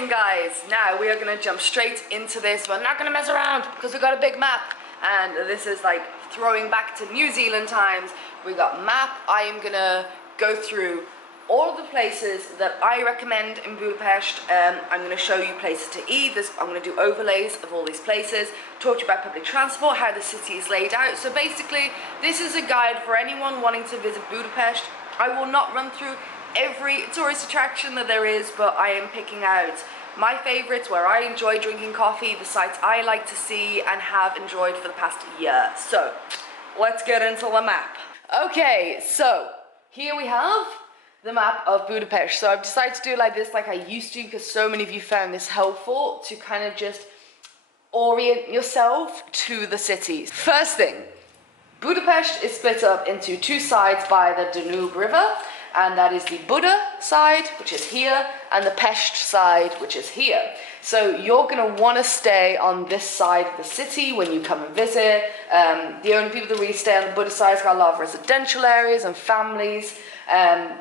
morning, guys. Now we are gonna jump straight into this. We're not gonna mess around because we got a big map, and this is like throwing back to New Zealand times. We got map. I am gonna go through all of the places that I recommend in Budapest. I'm going to show you places to eat. I'm going to do overlays of all these places, talk to you about public transport, how the city is laid out. So basically, this is a guide for anyone wanting to visit Budapest. I will not run through every tourist attraction that there is, but I am picking out my favorites, where I enjoy drinking coffee, the sites I like to see and have enjoyed for the past year. So let's get into the map. Okay, so here we have the map of Budapest. So I've decided to do it like this, like I used to, because so many of you found this helpful to kind of just orient yourself to the cities. First thing, Budapest is split up into two sides by the Danube River, and that is the Buda Side, which is here, and the Pest side, which is here. So you're going to want to stay on this side of the city when you come and visit. The only people that really stay on the Buda side has got a lot of residential areas and families.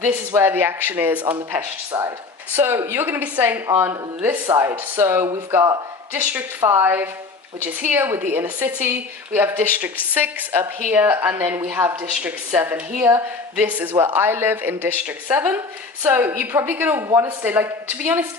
This is where the action is on the Pest side. So you're going to be staying on this side. So we've got District 5, which is here with the inner city. We have District 6 up here, and then we have District 7 here. This is where I live, in District 7. So you're probably going to want to stay, like, to be honest,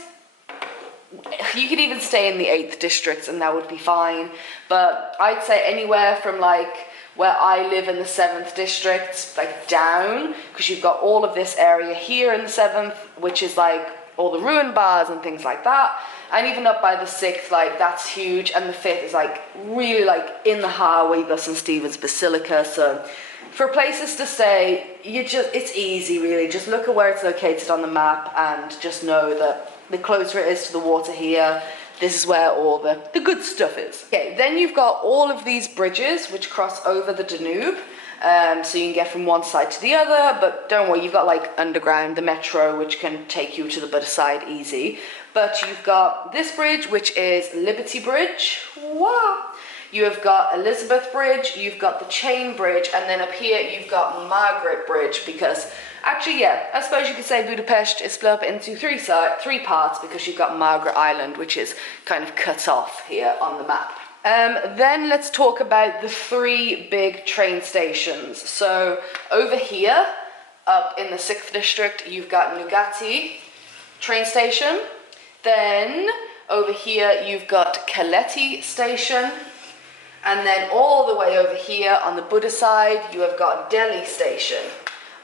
you could even stay in the 8th district and that would be fine. But I'd say anywhere from like where I live in the 7th district, like down, because you've got all of this area here in the 7th, which is like all the ruin bars and things like that. And even up by the 6th, like that's huge. And the 5th is like really like in the heart where you've got St. Stephen's Basilica. So for places to stay, it's easy really. Just look at where it's located on the map and just know that the closer it is to the water here, this is where all the good stuff is. Okay, then you've got all of these bridges which cross over the Danube. So you can get from one side to the other, but don't worry, you've got like underground, the metro, which can take you to the Buda Side easy. But you've got this bridge, which is Liberty Bridge. Wow! You have got Elizabeth Bridge, you've got the Chain Bridge, and then up here you've got Margaret Bridge, because actually, yeah, I suppose you could say Budapest is split up into three parts, because you've got Margaret Island, which is kind of cut off here on the map. Then let's talk about the three big train stations. So over here, up in the 6th district, you've got Nugati train station. Then over here, you've got Kaleti station. And then all the way over here on the Buda side, you have got Delhi station.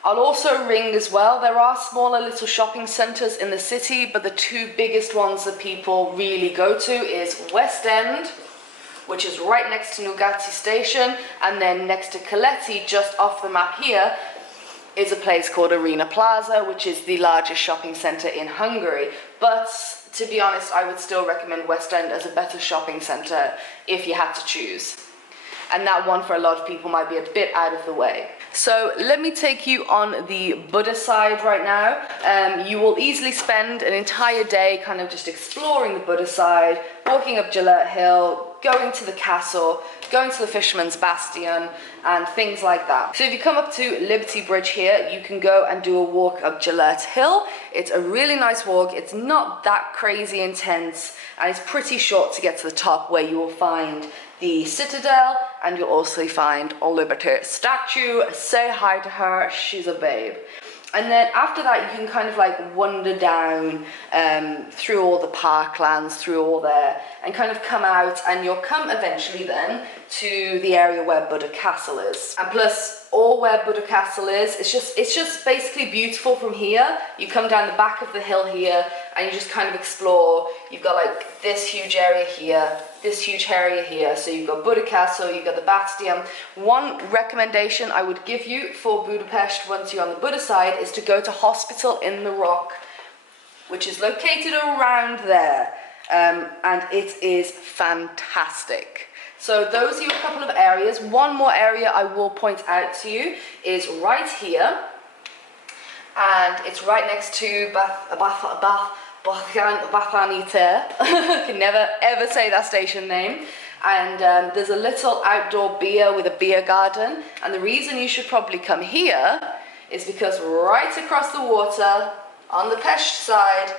I'll also ring as well. There are smaller little shopping centres in the city, but the two biggest ones that people really go to is West End, which is right next to Nugati station, and then next to Kaleti, just off the map here, is a place called Arena Plaza, which is the largest shopping centre in Hungary. But to be honest, I would still recommend West End as a better shopping centre if you had to choose. And that one for a lot of people might be a bit out of the way. So let me take you on the Buda side right now. You will easily spend an entire day kind of just exploring the Buda side, walking up Gillette Hill, going to the castle, going to the Fisherman's Bastion, and things like that. So if you come up to Liberty Bridge here, you can go and do a walk up Gillette Hill. It's a really nice walk. It's not that crazy intense, and it's pretty short to get to the top, where you will find the Citadel, and you'll also find a Liberty statue. Say hi to her, she's a babe. And then after that, you can kind of like wander down through all the parklands, through all there, and kind of come out, and you'll come eventually then to the area where Buda Castle is. And plus, all where Buda Castle is, it's just basically beautiful from here. You come down the back of the hill here, and you just kind of explore. You've got like this huge area here, this huge area here. So you've got Buda Castle, you've got the Bastion. One recommendation I would give you for Budapest once you're on the Buda side is to go to Hospital in the Rock, which is located around there. And it is fantastic. So those are a couple of areas. One more area I will point out to you is right here, and it's right next to Bathanite. I can never ever say that station name. And there's a little outdoor beer with a beer garden, and the reason you should probably come here is because right across the water on the Pest side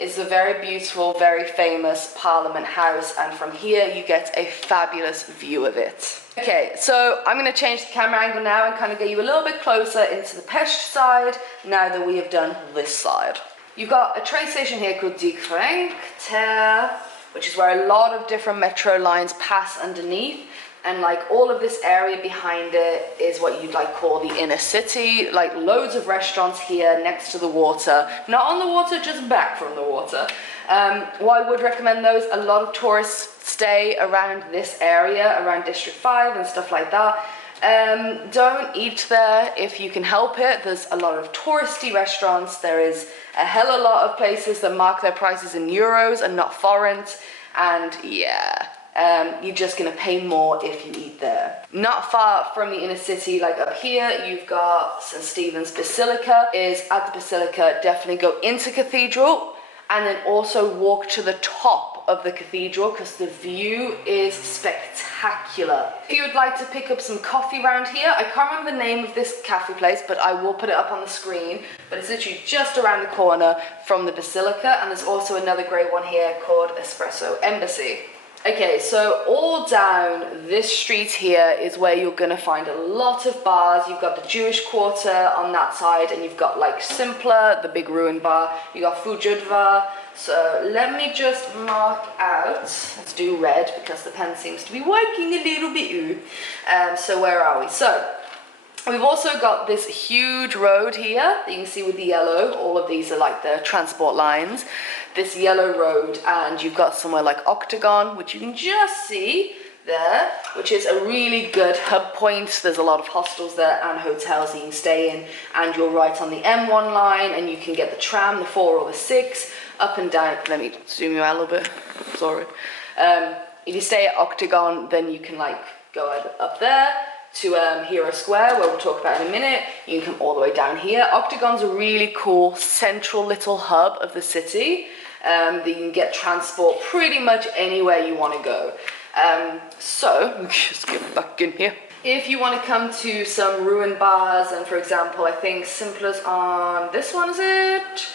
is the very beautiful, very famous Parliament House, and from here you get a fabulous view of it. Okay, so I'm going to change the camera angle now and kind of get you a little bit closer into the Pest side now that we have done this side. You've got a train station here called Die Ter, which is where a lot of different metro lines pass underneath, and like all of this area behind it is what you'd like call the inner city, like loads of restaurants here next to the water, not on the water, just back from the water. Well, I would recommend those. A lot of tourists stay around this area, around District 5 and stuff like that. Don't eat there if you can help it. There's a lot of touristy restaurants. There is a hell of a lot of places that mark their prices in euros and not forints, and yeah, you're just gonna pay more if you eat there. Not far from the inner city, like up here, you've got St. Stephen's Basilica. Is at the Basilica, definitely go into Cathedral and then also walk to the top of the cathedral because the view is spectacular. If you would like to pick up some coffee around here, I can't remember the name of this cafe place, but I will put it up on the screen. But it's literally just around the corner from the Basilica, and there's also another great one here called Espresso Embassy. Okay, so all down this street here is where you're gonna find a lot of bars. You've got the Jewish Quarter on that side, and you've got like Simpler, the big ruined bar. You got Fujudva. So let me just mark out, let's do red because the pen seems to be working a little bit. So where are we? So we've also got this huge road here that you can see with the yellow. All of these are like the transport lines. This yellow road, and you've got somewhere like Octagon, which you can just see there, which is a really good hub point. There's a lot of hostels there and hotels that you can stay in, and you're right on the M1 line, and you can get the tram, the 4 or the 6, up and down. Let me zoom you out a little bit, sorry. If you stay at Octagon, then you can like go up there to Hero Square, where we'll talk about in a minute. You can come all the way down here. Octagon's a really cool central little hub of the city that you can get transport pretty much anywhere you want to go. So just get back in here. If you want to come to some ruined bars, and for example, I think Simpler's on this one, is it?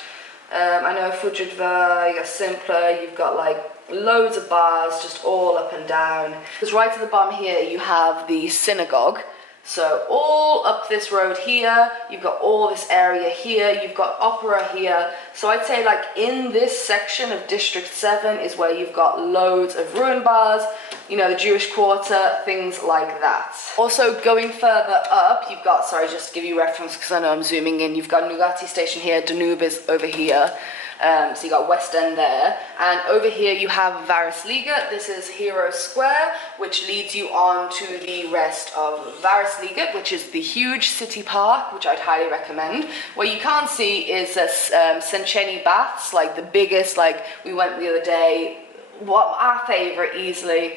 I know Fujitva, you got Simpler, you've got like loads of bars just all up and down. Because right at the bottom here you have the synagogue. So all up this road here, you've got all this area here, you've got opera here. So I'd say like in this section of District 7 is where you've got loads of ruin bars, you know, the Jewish Quarter, things like that. Also going further up, you've got, sorry, just to give you reference because I know I'm zooming in, you've got Nugati Station here, Danube is over here. So you got West End there, and over here you have Varusliga. This is Hero Square, which leads you on to the rest of Varusliga, which is the huge city park, which I'd highly recommend. What you can't see is Sencheni baths, like the biggest, like we went the other day. What our favorite easily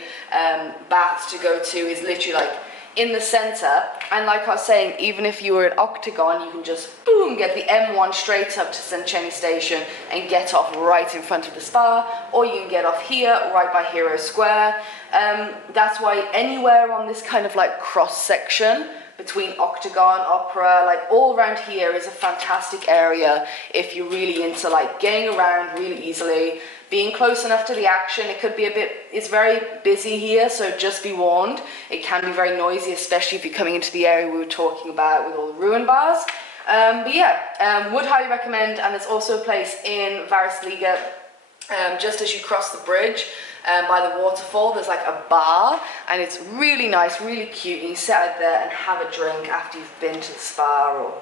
baths to go to is literally like in the center, and like I was saying, even if you were at Octagon, you can just boom get the M1 straight up to Sencheni Station and get off right in front of the spa, or you can get off here right by Hero Square. That's why anywhere on this kind of like cross section between Octagon, Opera, like all around here is a fantastic area if you're really into like getting around really easily, being close enough to the action. It could be a bit, it's very busy here, so just be warned. It can be very noisy, especially if you're coming into the area we were talking about with all the ruin bars. But yeah, would highly recommend, and there's also a place in Varusliga, just as you cross the bridge by the waterfall, there's like a bar, and it's really nice, really cute. You can sit out there and have a drink after you've been to the spa, or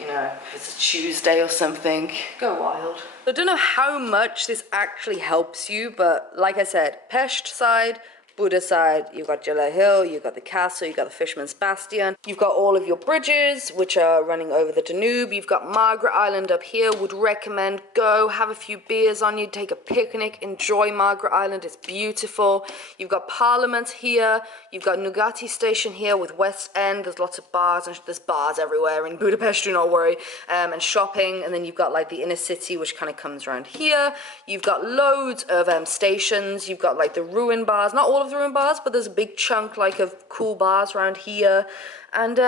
you know, if it's a Tuesday or something, go wild. I don't know how much this actually helps you, but like I said, Pest side, Buda Side, you've got Jello Hill, you've got the castle, you've got the Fisherman's Bastion, you've got all of your bridges, which are running over the Danube, you've got Margaret Island up here. Would recommend go, have a few beers on you, take a picnic, enjoy Margaret Island, it's beautiful. You've got Parliament here, you've got Nugati Station here with West End, there's lots of bars, and there's bars everywhere in Budapest, do not worry, and shopping, and then you've got like the inner city, which kind of comes around here. You've got loads of stations, you've got like the ruin bars, not all of the ruin bars, but there's a big chunk like of cool bars around here. And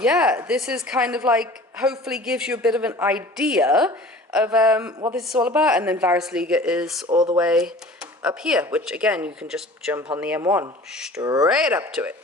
yeah, this is kind of like hopefully gives you a bit of an idea of what this is all about. And then Varesliga is all the way up here, which again, you can just jump on the M1 straight up to it.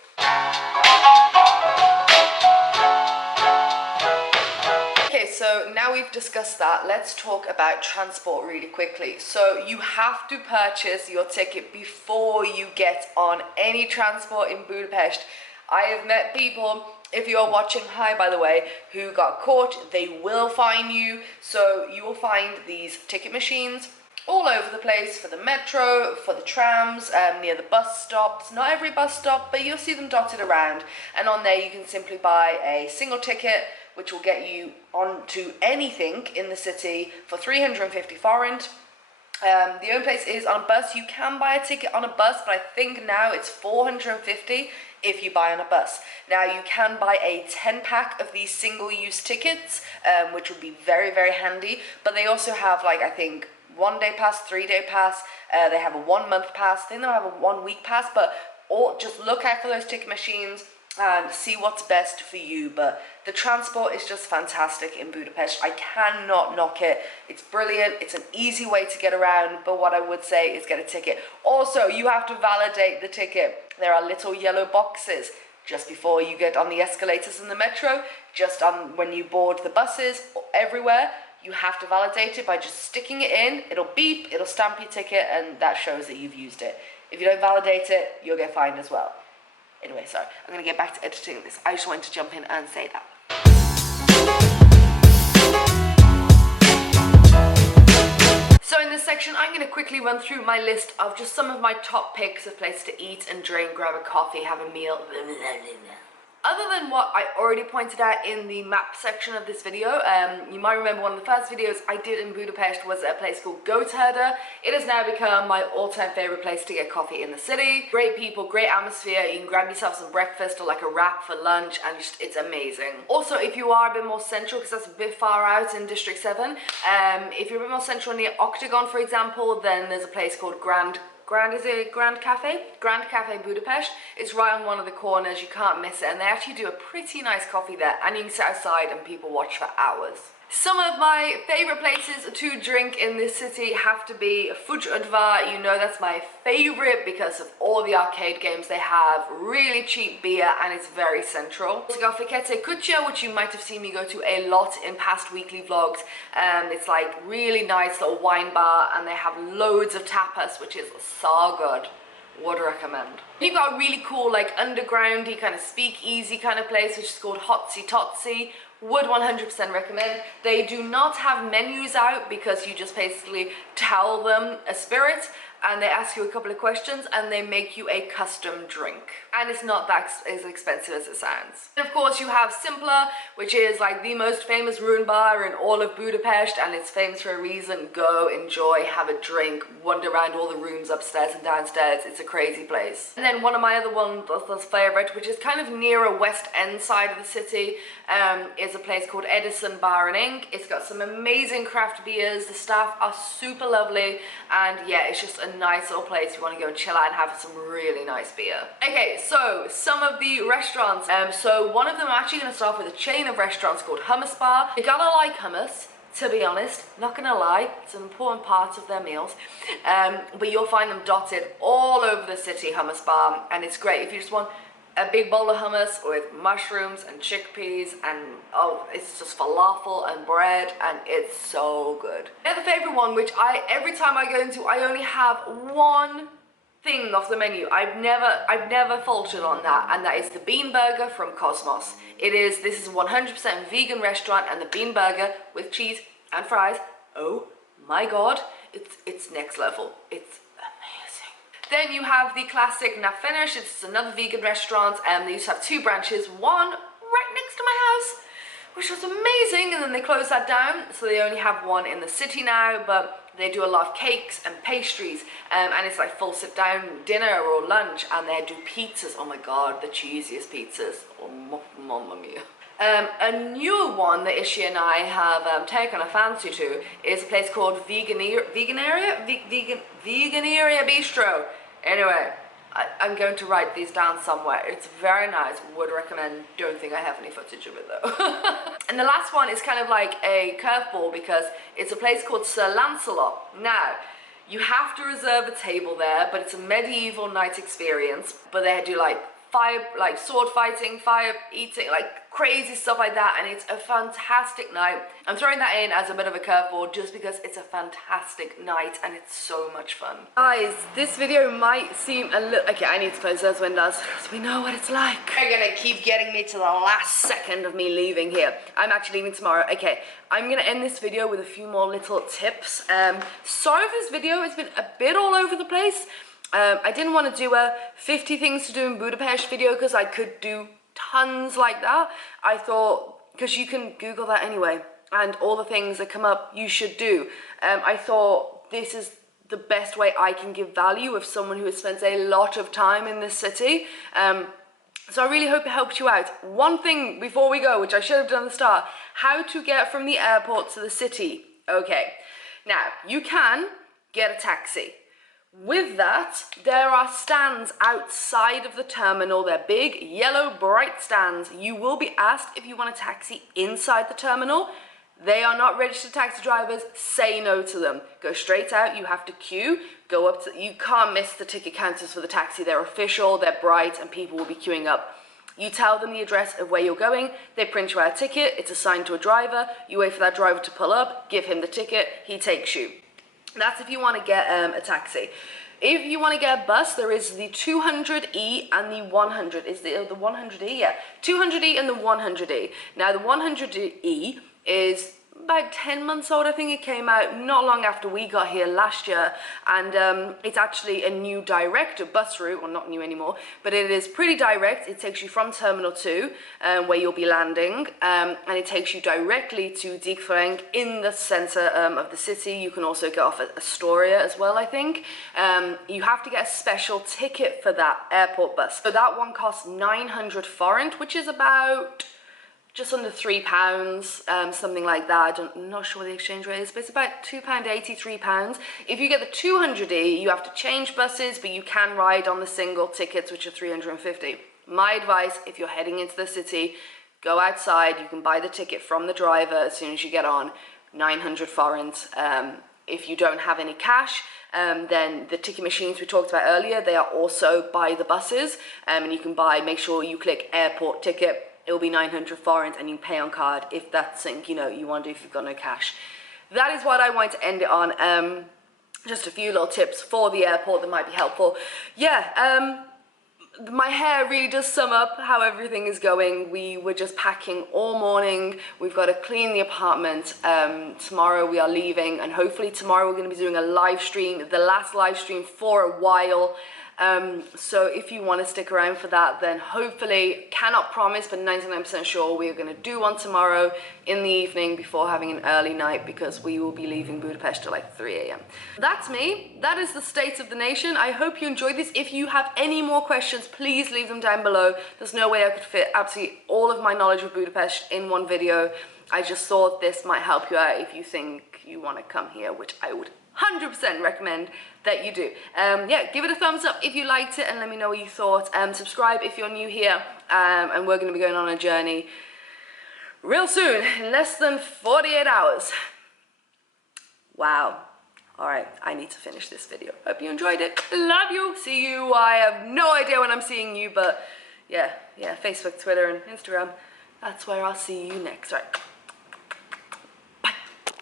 Okay, so now we've discussed that, let's talk about transport really quickly. So you have to purchase your ticket before you get on any transport in Budapest. I have met people, if you're watching, hi by the way, who got caught. They will fine you. So you will find these ticket machines all over the place, for the metro, for the trams, near the bus stops. Not every bus stop, but you'll see them dotted around. And on there you can simply buy a single ticket, which will get you onto anything in the city for 350 forint. The only place is on a bus. You can buy a ticket on a bus, but I think now it's 450 if you buy on a bus. Now you can buy a 10-pack of these single-use tickets, which would be very, very handy. But they also have, like, I think 1-day pass, 3-day pass. They have a 1-month pass. I think they have a 1-week pass. But just look out for those ticket machines and see what's best for you. But the transport is just fantastic in Budapest. I cannot knock it. It's brilliant. It's an easy way to get around, but what I would say is get a ticket. Also, you have to validate the ticket. There are little yellow boxes just before you get on the escalators in the metro, just on when you board the buses, everywhere. You have to validate it by just sticking it in. It'll beep, it'll stamp your ticket, and that shows that you've used it. If you don't validate it, you'll get fined as well. Anyway, sorry, I'm going to get back to editing this. I just wanted to jump in and say that. So in this section, I'm going to quickly run through my list of just some of my top picks of places to eat and drink, grab a coffee, have a meal, blah, blah, blah, blah. Other than what I already pointed out in the map section of this video, you might remember one of the first videos I did in Budapest was at a place called Goatherder. It has now become my all-time favorite place to get coffee in the city. Great people, great atmosphere. You can grab yourself some breakfast or like a wrap for lunch, and just, it's amazing. Also, if you are a bit more central, because that's a bit far out in District 7, if you're a bit more central near Octagon, for example, then there's a place called Grand Cafe Budapest. It's right on one of the corners, you can't miss it, and they actually do a pretty nice coffee there, and you can sit outside and people watch for hours. Some of my favorite places to drink in this city have to be Fudge-Udvar. You know that's my favorite because of all the arcade games they have, really cheap beer, and it's very central. Also got Fichete Kucha, which you might have seen me go to a lot in past weekly vlogs. It's like really nice little wine bar, and they have loads of tapas, which is so good. Would recommend. You've got a really cool, like, undergroundy kind of speakeasy kind of place, which is called Hotsy Totsy. Would 100% recommend. They do not have menus out because you just basically tell them a spirit and they ask you a couple of questions and they make you a custom drink. And it's not that as expensive as it sounds. And of course you have Simpler, which is like the most famous ruin bar in all of Budapest, and it's famous for a reason. Go, enjoy, have a drink, wander around all the rooms upstairs and downstairs. It's a crazy place. And then one of my other ones that's favorite, which is kind of near a West End side of the city, is a place called Edison Bar and Ink. It's got some amazing craft beers. The staff are super lovely, and yeah, it's just a nice little place if you want to go and chill out and have some really nice beer. Okay, so some of the restaurants. So one of them, I'm actually going to start with a chain of restaurants called Hummus Bar. You're gonna like hummus, to be honest, not gonna lie, it's an important part of their meals, but you'll find them dotted all over the city, Hummus Bar, and it's great if you just want a big bowl of hummus with mushrooms and chickpeas, and oh, it's just falafel and bread, and it's so good. Another favorite one, which every time I go into, I only have one thing off the menu. I've never faltered on that, and that is the bean burger from Cosmos. This is a 100% vegan restaurant, and the bean burger with cheese and fries, oh my god, it's next level. It's amazing. Then you have the classic Na Finish. It's another vegan restaurant, and they used to have two branches, one right next to my house, which was amazing, and then they closed that down, so they only have one in the city now, but they do a lot of cakes and pastries, and it's like full sit-down dinner or lunch, and they do pizzas. Oh my god, the cheesiest pizzas. Oh, mamma mia. A new one that Ishi and I have taken a fancy to is a place called Veganeria Bistro. Anyway, I'm going to write these down somewhere. It's very nice, would recommend. Don't think I have any footage of it though. And the last one is kind of like a curveball because it's a place called Sir Lancelot. Now, you have to reserve a table there, but it's a medieval night experience. But they do like sword fighting, fire eating, like crazy stuff like that, and it's a fantastic night. I'm throwing that in as a bit of a curveball just because it's a fantastic night and it's so much fun. Guys, this video might seem a little... Okay, I need to close those windows because we know what it's like. They're gonna keep getting me to the last second of me leaving here. I'm actually leaving tomorrow. Okay, I'm gonna end this video with a few more little tips. Sorry if this video has been a bit all over the place. I didn't want to do a 50 things to do in Budapest video because I could do tons like that. I thought, because you can Google that anyway, and all the things that come up you should do. I thought this is the best way I can give value of someone who has spent a lot of time in this city. So I really hope it helped you out. One thing before we go, which I should have done at the start, how to get from the airport to the city. Okay, now you can get a taxi. With that, there are stands outside of the terminal. They're big, yellow, bright stands. You will be asked if you want a taxi inside the terminal. They are not registered taxi drivers. Say no to them. Go straight out. You have to queue. Go up to... You can't miss the ticket counters for the taxi. They're official, they're bright, and people will be queuing up. You tell them the address of where you're going. They print you out a ticket. It's assigned to a driver. You wait for that driver to pull up. Give him the ticket. He takes you. That's if you want to get a taxi. If you want to get a bus, there is the 200E and the 100. Is the 100E? Yeah. 200E and the 100E. Now, the 100E is about 10 months old. I think it came out not long after we got here last year, and it's actually a new direct bus route, well, not new anymore, but it is pretty direct. It takes you from Terminal 2, where you'll be landing, and it takes you directly to Diekfrank in the center of the city. You can also get off at Astoria as well, I think. You have to get a special ticket for that airport bus. So that one costs 900 forint, which is about just under £3, something like that. I'm not sure what the exchange rate is, but it's about £2.80, £3. If you get the 200E, you have to change buses, but you can ride on the single tickets, which are 350. My advice, if you're heading into the city, go outside. You can buy the ticket from the driver as soon as you get on, 900 forint. If you don't have any cash, then the ticket machines we talked about earlier, they are also by the buses, and you can buy, make sure you click airport ticket. It'll be 900 forint, and you can pay on card if that's something, you know, you want to do if you've got no cash. That is what I want to end it on. Just a few little tips for the airport that might be helpful. Yeah, my hair really does sum up how everything is going. We were just packing all morning. We've got to clean the apartment. Tomorrow we are leaving, and hopefully tomorrow we're going to be doing a live stream, the last live stream for a while. So if you want to stick around for that, then hopefully, cannot promise, but 99% sure we are going to do one tomorrow in the evening before having an early night, because we will be leaving Budapest at like 3 AM. That's me. That is the state of the nation. I hope you enjoyed this. If you have any more questions, please leave them down below. There's no way I could fit absolutely all of my knowledge of Budapest in one video. I just thought this might help you out if you think you want to come here, which I would 100% recommend that you do. Yeah, give it a thumbs up if you liked it and let me know what you thought. Subscribe if you're new here, and we're going to be going on a journey real soon, in less than 48 hours. Wow. All right, I need to finish this video. Hope you enjoyed it. Love you. See you. I have no idea when I'm seeing you, but yeah, Facebook, Twitter, and Instagram. That's where I'll see you next. All right.